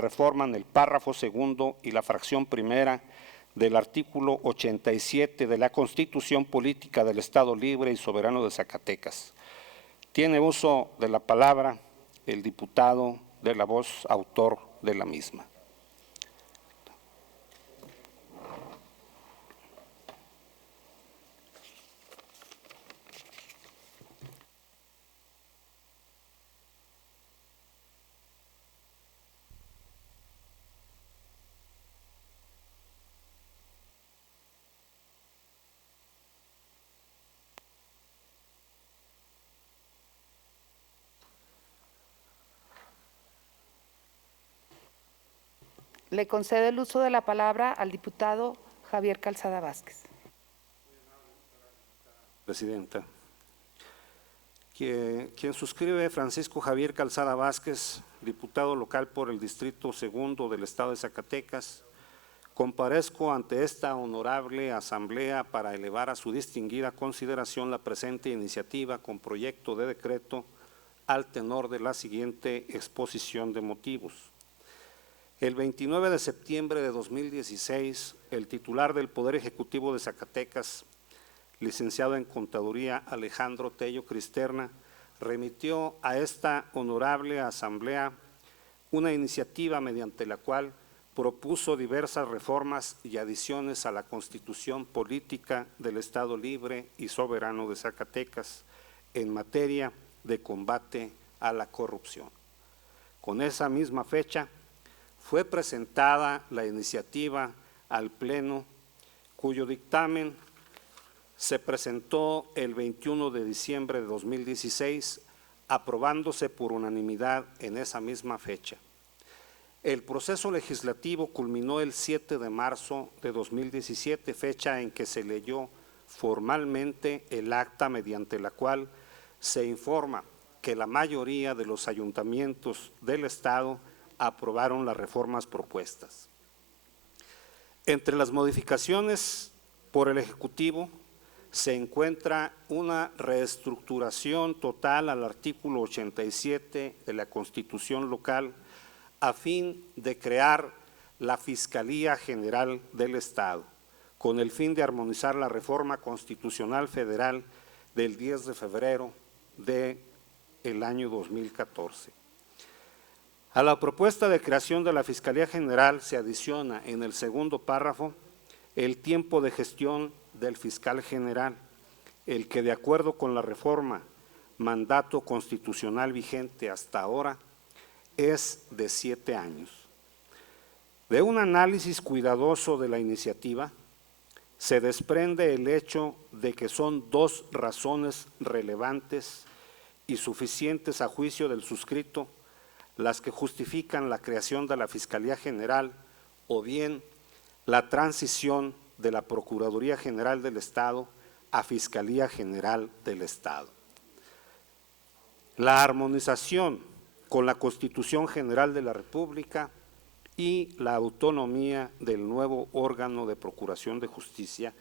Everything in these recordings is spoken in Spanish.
reforma en el párrafo segundo y la fracción primera del artículo 87 de la Constitución Política del Estado Libre y Soberano de Zacatecas. Tiene uso de la palabra el diputado de la voz, autor de la misma. Le concedo el uso de la palabra al diputado Javier Calzada Vázquez. Presidenta, quien suscribe Francisco Javier Calzada Vázquez, diputado local por el Distrito Segundo del Estado de Zacatecas, comparezco ante esta honorable asamblea para elevar a su distinguida consideración la presente iniciativa con proyecto de decreto al tenor de la siguiente exposición de motivos. El 29 de septiembre de 2016, el titular del Poder Ejecutivo de Zacatecas, licenciado en Contaduría Alejandro Tello Cristerna, remitió a esta honorable asamblea una iniciativa mediante la cual propuso diversas reformas y adiciones a la Constitución Política del Estado Libre y Soberano de Zacatecas en materia de combate a la corrupción. Con esa misma fecha, fue presentada la iniciativa al Pleno, cuyo dictamen se presentó el 21 de diciembre de 2016, aprobándose por unanimidad en esa misma fecha. El proceso legislativo culminó el 7 de marzo de 2017, fecha en que se leyó formalmente el acta mediante la cual se informa que la mayoría de los ayuntamientos del Estado aprobaron las reformas propuestas. Entre las modificaciones por el Ejecutivo se encuentra una reestructuración total al artículo 87 de la Constitución local a fin de crear la Fiscalía General del Estado, con el fin de armonizar la reforma constitucional federal del 10 de febrero del año 2014. A la propuesta de creación de la Fiscalía General se adiciona en el segundo párrafo el tiempo de gestión del fiscal general, el que de acuerdo con la reforma mandato constitucional vigente hasta ahora es de 7 años. De un análisis cuidadoso de la iniciativa, se desprende el hecho de que son dos razones relevantes y suficientes a juicio del suscrito las que justifican la creación de la Fiscalía General o bien la transición de la Procuraduría General del Estado a Fiscalía General del Estado. La armonización con la Constitución General de la República y la autonomía del nuevo órgano de Procuración de Justicia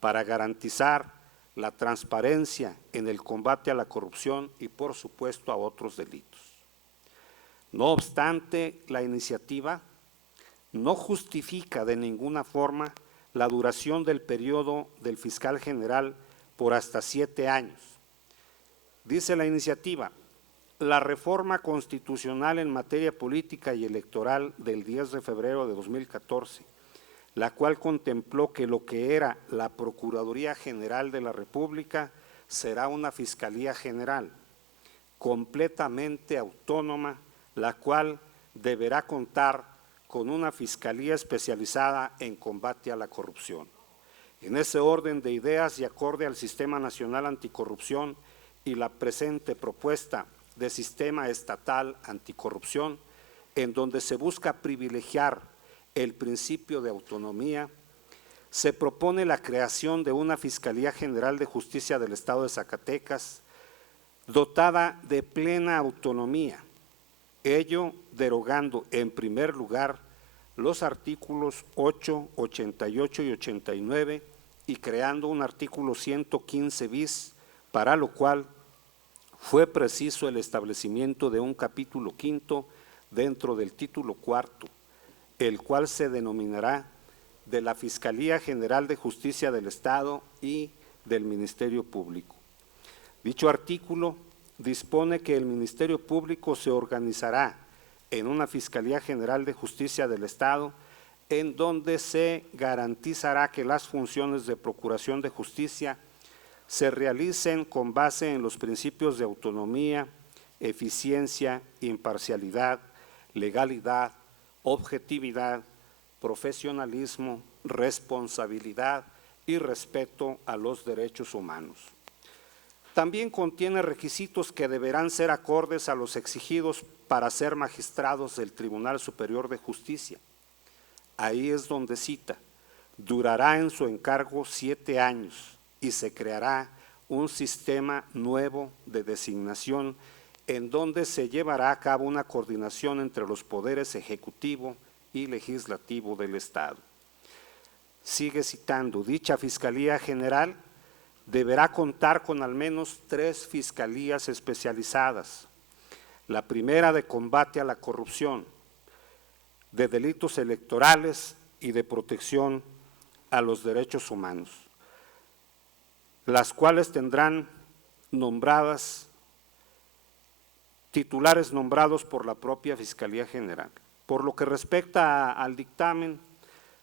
para garantizar la transparencia en el combate a la corrupción y, por supuesto, a otros delitos. No obstante, la iniciativa no justifica de ninguna forma la duración del periodo del fiscal general por hasta 7 años. Dice la iniciativa, la reforma constitucional en materia política y electoral del 10 de febrero de 2014, la cual contempló que lo que era la Procuraduría General de la República será una Fiscalía General, completamente autónoma, la cual deberá contar con una fiscalía especializada en combate a la corrupción. En ese orden de ideas y acorde al Sistema Nacional Anticorrupción y la presente propuesta de Sistema Estatal Anticorrupción, en donde se busca privilegiar el principio de autonomía, se propone la creación de una Fiscalía General de Justicia del Estado de Zacatecas, dotada de plena autonomía, ello derogando en primer lugar los artículos 8, 88 y 89 y creando un artículo 115 bis, para lo cual fue preciso el establecimiento de un capítulo quinto dentro del título cuarto, el cual se denominará de la Fiscalía General de Justicia del Estado y del Ministerio Público. Dicho artículo dispone que el Ministerio Público se organizará en una Fiscalía General de Justicia del Estado, en donde se garantizará que las funciones de procuración de justicia se realicen con base en los principios de autonomía, eficiencia, imparcialidad, legalidad, objetividad, profesionalismo, responsabilidad y respeto a los derechos humanos. También contiene requisitos que deberán ser acordes a los exigidos para ser magistrados del Tribunal Superior de Justicia. Ahí es donde cita: durará en su encargo 7 años y se creará un sistema nuevo de designación en donde se llevará a cabo una coordinación entre los poderes ejecutivo y legislativo del Estado. Sigue citando: dicha Fiscalía General deberá contar con al menos 3 fiscalías especializadas. La primera de combate a la corrupción, de delitos electorales y de protección a los derechos humanos, las cuales tendrán titulares nombrados por la propia Fiscalía General. Por lo que respecta al dictamen,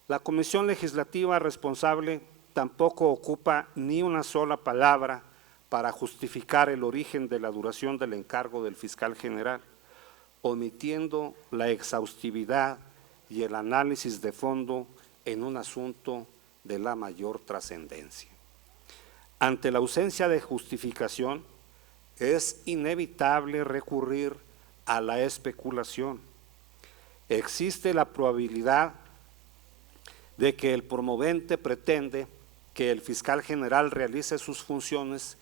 la Comisión Legislativa responsable tampoco ocupa ni una sola palabra para justificar el origen de la duración del encargo del fiscal general, omitiendo la exhaustividad y el análisis de fondo en un asunto de la mayor trascendencia. Ante la ausencia de justificación, es inevitable recurrir a la especulación. Existe la probabilidad de que el promovente pretende que el fiscal general realice sus funciones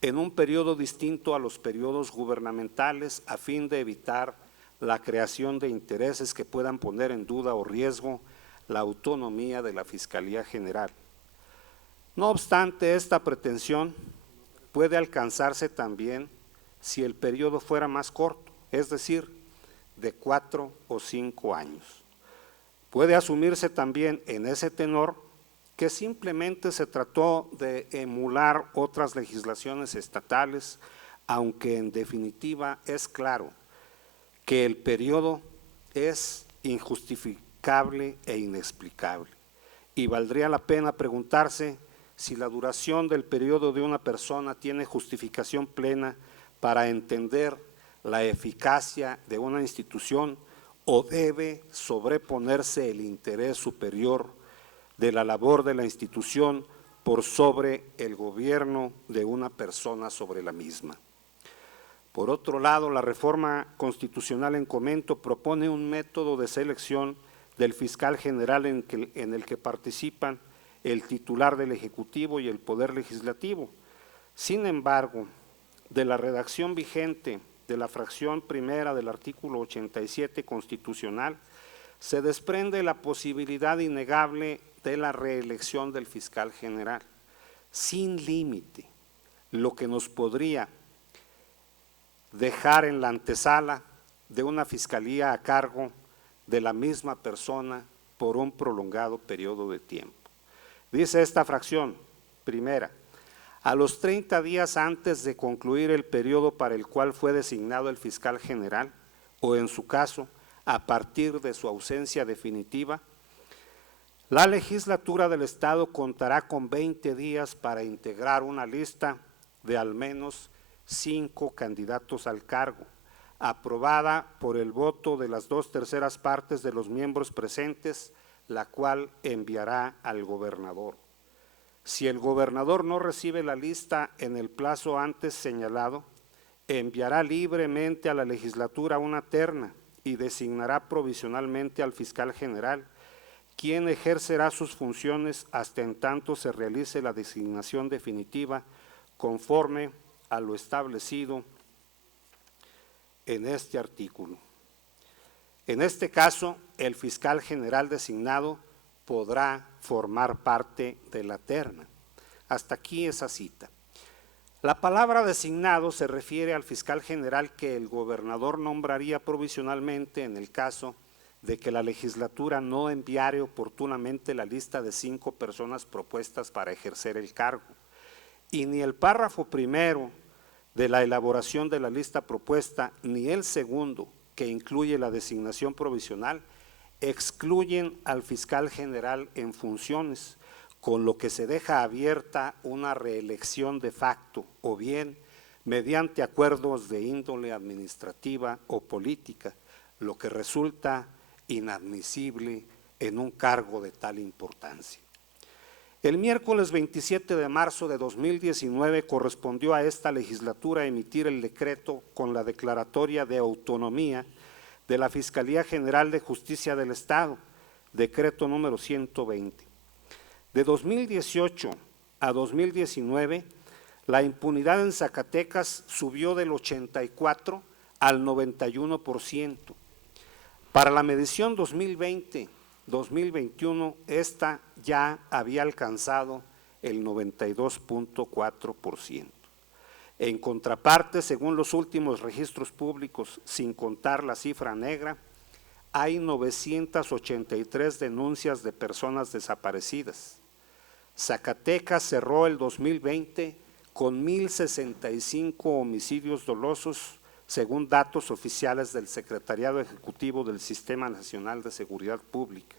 en un periodo distinto a los periodos gubernamentales a fin de evitar la creación de intereses que puedan poner en duda o riesgo la autonomía de la Fiscalía General. No obstante, esta pretensión puede alcanzarse también si el periodo fuera más corto, es decir, de 4 o 5 años. Puede asumirse también en ese tenor que simplemente se trató de emular otras legislaciones estatales, aunque en definitiva es claro que el periodo es injustificable e inexplicable. Y valdría la pena preguntarse si la duración del periodo de una persona tiene justificación plena para entender la eficacia de una institución o debe sobreponerse el interés superior de la labor de la institución por sobre el gobierno de una persona sobre la misma. Por otro lado, la reforma constitucional en comento propone un método de selección del fiscal general en el que participan el titular del Ejecutivo y el Poder Legislativo. Sin embargo, de la redacción vigente de la fracción primera del artículo 87 constitucional, se desprende la posibilidad innegable de la reelección del fiscal general, sin límite, lo que nos podría dejar en la antesala de una fiscalía a cargo de la misma persona por un prolongado periodo de tiempo. Dice esta fracción primera: a los 30 días antes de concluir el periodo para el cual fue designado el fiscal general, o en su caso, a partir de su ausencia definitiva, la legislatura del Estado contará con 20 días para integrar una lista de al menos 5 candidatos al cargo, aprobada por el voto de las 2/3 partes de los miembros presentes, la cual enviará al gobernador. Si el gobernador no recibe la lista en el plazo antes señalado, enviará libremente a la legislatura una terna y designará provisionalmente al fiscal general, quien ejercerá sus funciones hasta en tanto se realice la designación definitiva conforme a lo establecido en este artículo. En este caso, el fiscal general designado podrá formar parte de la terna. Hasta aquí esa cita. La palabra designado se refiere al fiscal general que el gobernador nombraría provisionalmente en el caso de que la legislatura no enviare oportunamente la lista de 5 personas propuestas para ejercer el cargo. Y ni el párrafo primero de la elaboración de la lista propuesta, ni el segundo, que incluye la designación provisional, excluyen al fiscal general en funciones, con lo que se deja abierta una reelección de facto o bien mediante acuerdos de índole administrativa o política, lo que resulta inadmisible en un cargo de tal importancia. El miércoles 27 de marzo de 2019 correspondió a esta legislatura emitir el decreto con la declaratoria de autonomía de la Fiscalía General de Justicia del Estado, decreto número 120. De 2018 a 2019, la impunidad en Zacatecas subió del 84 al 91%. Para la medición 2020-2021, esta ya había alcanzado el 92.4%. En contraparte, según los últimos registros públicos, sin contar la cifra negra, hay 983 denuncias de personas desaparecidas. Zacatecas cerró el 2020 con 1,065 homicidios dolosos, según datos oficiales del Secretariado Ejecutivo del Sistema Nacional de Seguridad Pública.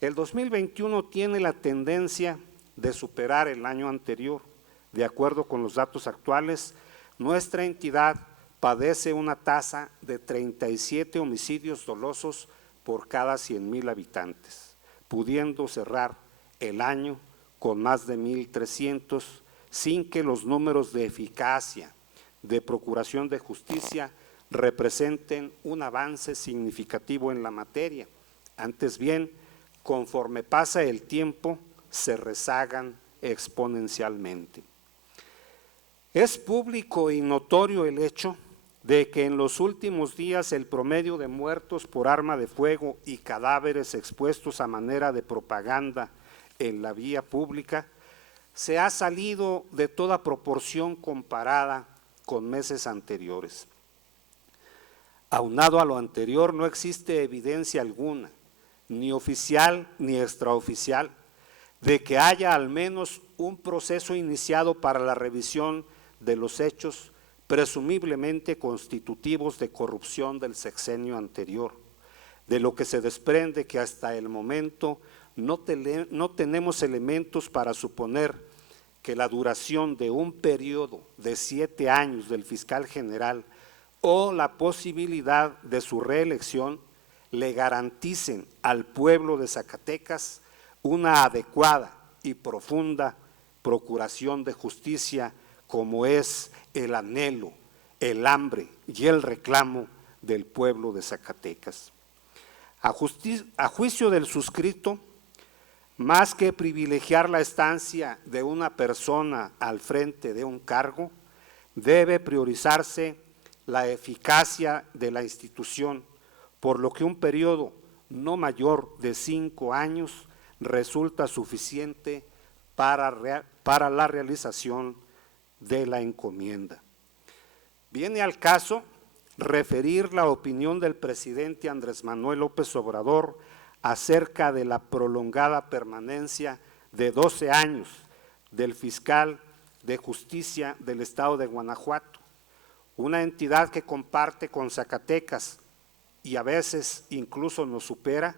El 2021 tiene la tendencia de superar el año anterior. De acuerdo con los datos actuales, nuestra entidad padece una tasa de 37 homicidios dolosos por cada 100,000 habitantes, pudiendo cerrar el año con más de 1,300, sin que los números de eficacia de procuración de justicia representen un avance significativo en la materia. Antes bien, conforme pasa el tiempo, se rezagan exponencialmente. Es público y notorio el hecho de que en los últimos días el promedio de muertos por arma de fuego y cadáveres expuestos a manera de propaganda en la vía pública se ha salido de toda proporción comparada con meses anteriores. Aunado a lo anterior, no existe evidencia alguna, ni oficial ni extraoficial, de que haya al menos un proceso iniciado para la revisión de los hechos presumiblemente constitutivos de corrupción del sexenio anterior, de lo que se desprende que hasta el momento no tenemos elementos para suponer que la duración de un periodo de 7 años del fiscal general o la posibilidad de su reelección le garanticen al pueblo de Zacatecas una adecuada y profunda procuración de justicia, como es el anhelo, el hambre y el reclamo del pueblo de Zacatecas. A juicio del suscrito, más que privilegiar la estancia de una persona al frente de un cargo, debe priorizarse la eficacia de la institución, por lo que un periodo no mayor de 5 años resulta suficiente para la realización de la encomienda. Viene al caso referir la opinión del presidente Andrés Manuel López Obrador acerca de la prolongada permanencia de 12 años del fiscal de justicia del estado de Guanajuato, una entidad que comparte con Zacatecas y a veces incluso nos supera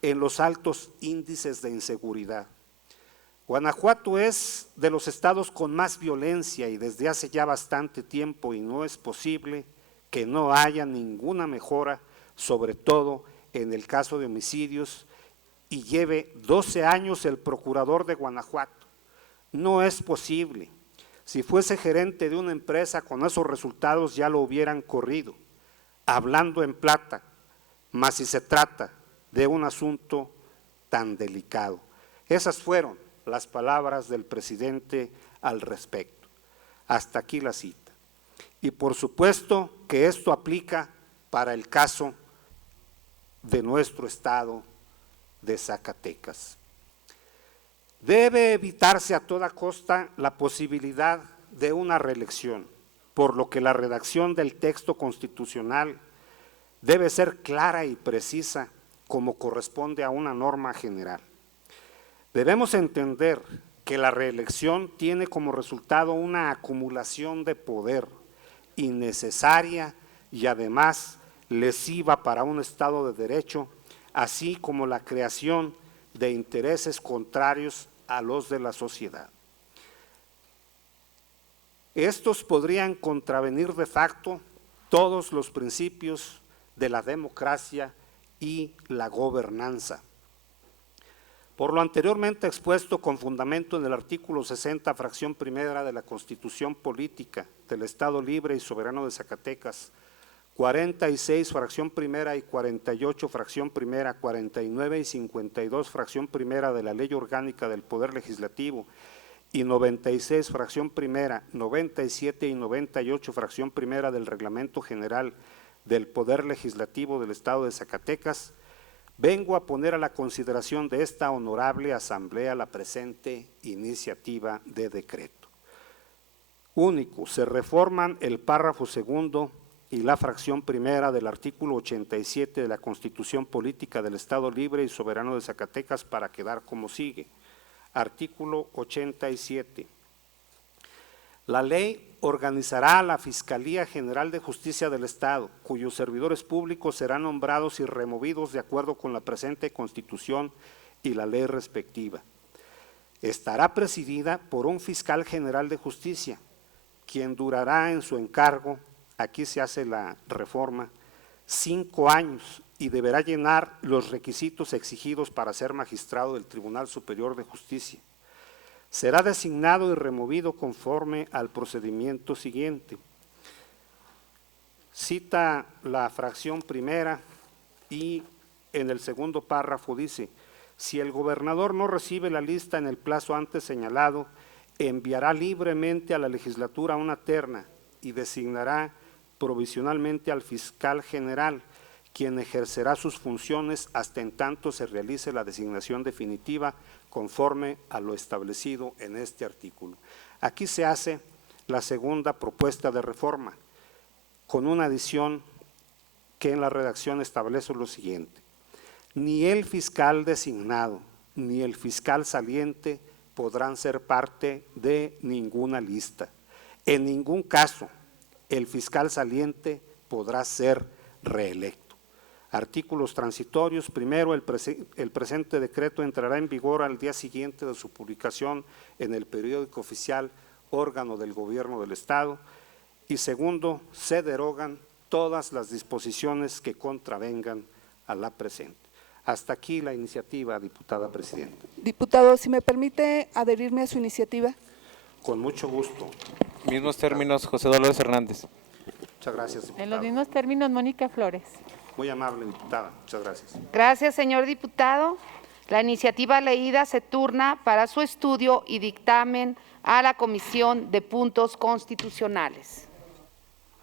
en los altos índices de inseguridad. Guanajuato es de los estados con más violencia y desde hace ya bastante tiempo, y no es posible que no haya ninguna mejora, sobre todo en el caso de homicidios, y lleve 12 años el procurador de Guanajuato. No es posible. Si fuese gerente de una empresa con esos resultados ya lo hubieran corrido, hablando en plata, mas si se trata de un asunto tan delicado. Esas fueron las palabras del presidente al respecto. Hasta aquí la cita. Y por supuesto que esto aplica para el caso de nuestro estado de Zacatecas. Debe evitarse a toda costa la posibilidad de una reelección, por lo que la redacción del texto constitucional debe ser clara y precisa como corresponde a una norma general. Debemos entender que la reelección tiene como resultado una acumulación de poder innecesaria y además lesiva para un Estado de Derecho, así como la creación de intereses contrarios a los de la sociedad. Estos podrían contravenir de facto todos los principios de la democracia y la gobernanza. Por lo anteriormente expuesto con fundamento en el artículo 60, fracción primera de la Constitución Política del Estado Libre y Soberano de Zacatecas, 46, fracción primera y 48, fracción primera, 49 y 52, fracción primera de la Ley Orgánica del Poder Legislativo y 96, fracción primera, 97 y 98, fracción primera del Reglamento General del Poder Legislativo del Estado de Zacatecas, vengo a poner a la consideración de esta honorable asamblea la presente iniciativa de decreto. Único, se reforman el párrafo segundo y la fracción primera del artículo 87 de la Constitución Política del Estado Libre y Soberano de Zacatecas para quedar como sigue. Artículo 87. La ley organizará a la Fiscalía General de Justicia del Estado, cuyos servidores públicos serán nombrados y removidos de acuerdo con la presente Constitución y la ley respectiva. Estará presidida por un fiscal general de justicia, quien durará en su encargo, aquí se hace la reforma, 5 años y deberá llenar los requisitos exigidos para ser magistrado del Tribunal Superior de Justicia. Será designado y removido conforme al procedimiento siguiente. Cita la fracción primera y en el segundo párrafo dice, si el gobernador no recibe la lista en el plazo antes señalado, enviará libremente a la legislatura una terna y designará provisionalmente al fiscal general, quien ejercerá sus funciones hasta en tanto se realice la designación definitiva conforme a lo establecido en este artículo. Aquí se hace la segunda propuesta de reforma, con una adición que en la redacción establece lo siguiente: ni el fiscal designado ni el fiscal saliente podrán ser parte de ninguna lista. En ningún caso el fiscal saliente podrá ser reelecto. Artículos transitorios. Primero, el presente decreto entrará en vigor al día siguiente de su publicación en el periódico oficial, órgano del Gobierno del Estado. Y segundo, se derogan todas las disposiciones que contravengan a la presente. Hasta aquí la iniciativa, diputada presidenta. Diputado, si me permite adherirme a su iniciativa. Con mucho gusto. Mismos términos, José Dolores Hernández. Muchas gracias, diputada. En los mismos términos, Mónica Flores. Muy amable, diputada. Muchas gracias. Gracias, señor diputado. La iniciativa leída se turna para su estudio y dictamen a la Comisión de Puntos Constitucionales.